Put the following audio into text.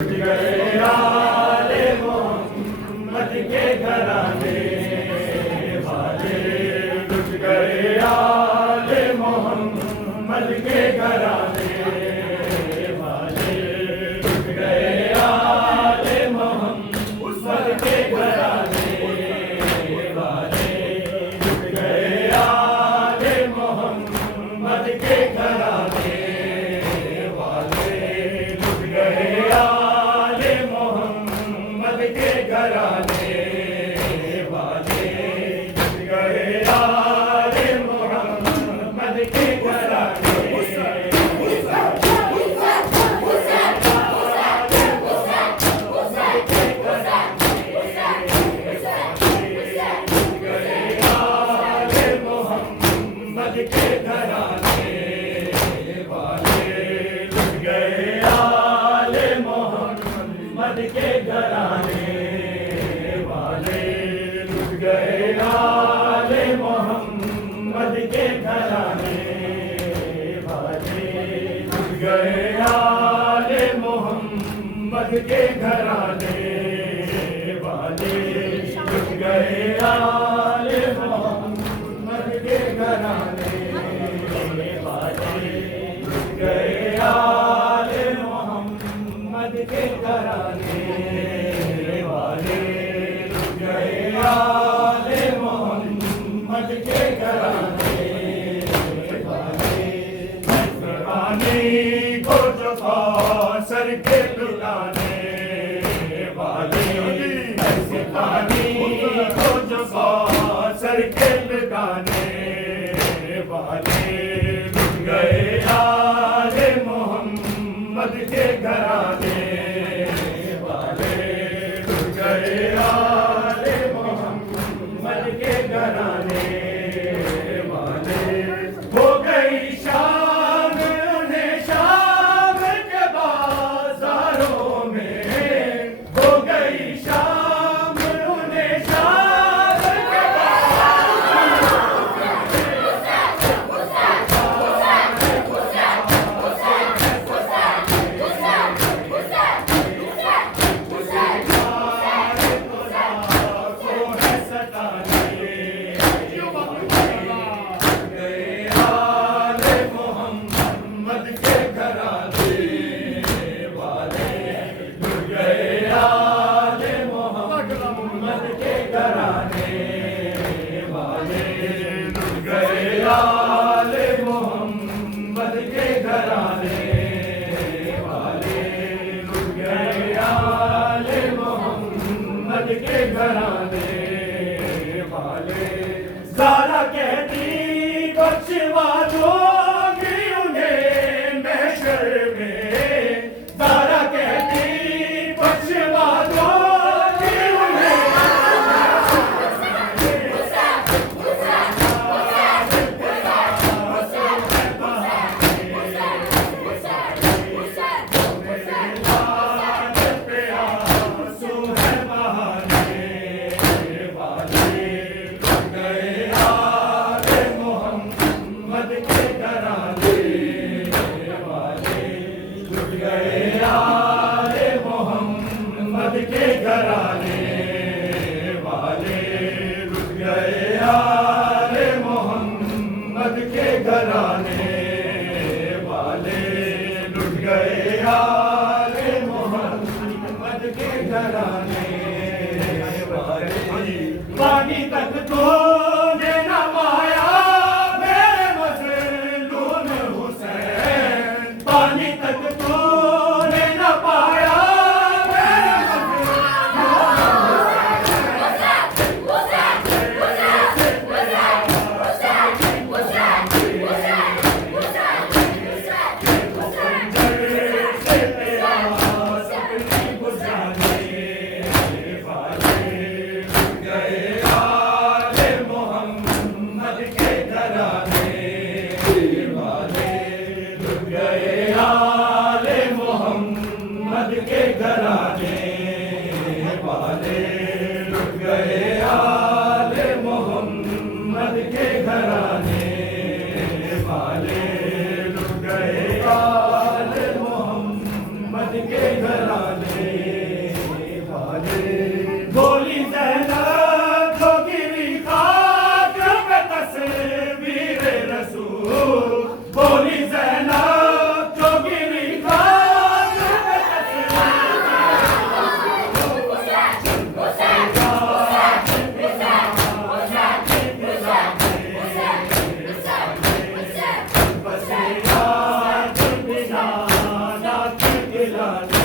गए आले मोहम्मद के घराने वाले, लुट गए आले मोहम्मद के घराने वाले, लुट गए आले मोहम्मद के घराने वाले, लुट गए आले मोहम्मद के घराने वाले, लुट गए आले मोहम्मद के घराने वाले, लुट गए आले मोहम्मद के घराने। के घराने वाले, लुट गए आले मोहम्मद के घराने वाले, लुट गए आले मोहम्मद के घराने वाले, लुट गए आले मोहम्मद के घराने वाले, लुट गए आले मोहम्मद के घराने वाले, लुट गए आले मोहम्मद के घराने वाले। ऐसे पानी को जो कौसर के पिलाने वाले, ऐसे पानी को जो कौसर के पिलाने वाले, लुट गए आले मोहम्मद के घराने वाले, लुट गए आले मोहम्मद के घराने वाले। हो गई शाम उन्हें शाम के बाजारों में, हो गई शाम उन्हें शाम के के घराने वाले। ज़ारा कहती बख्शवा दोगी उन्हें महशर में, ज़ारा कहती बख्शवा दोगी उन्हें के घराने वाले, लुट गए आले मोहम्मद के घराने वाले, लुट गए आले मोहम्मद के घराने वाले। पानी तक तो देना पाया मेरे मजलूम हुसैन, पानी तक तो देना पाया के घराने वाले, लुट गए आले मोहम्मद के घराने वाले, लुट गए आले मोहम्मद के घराने लाने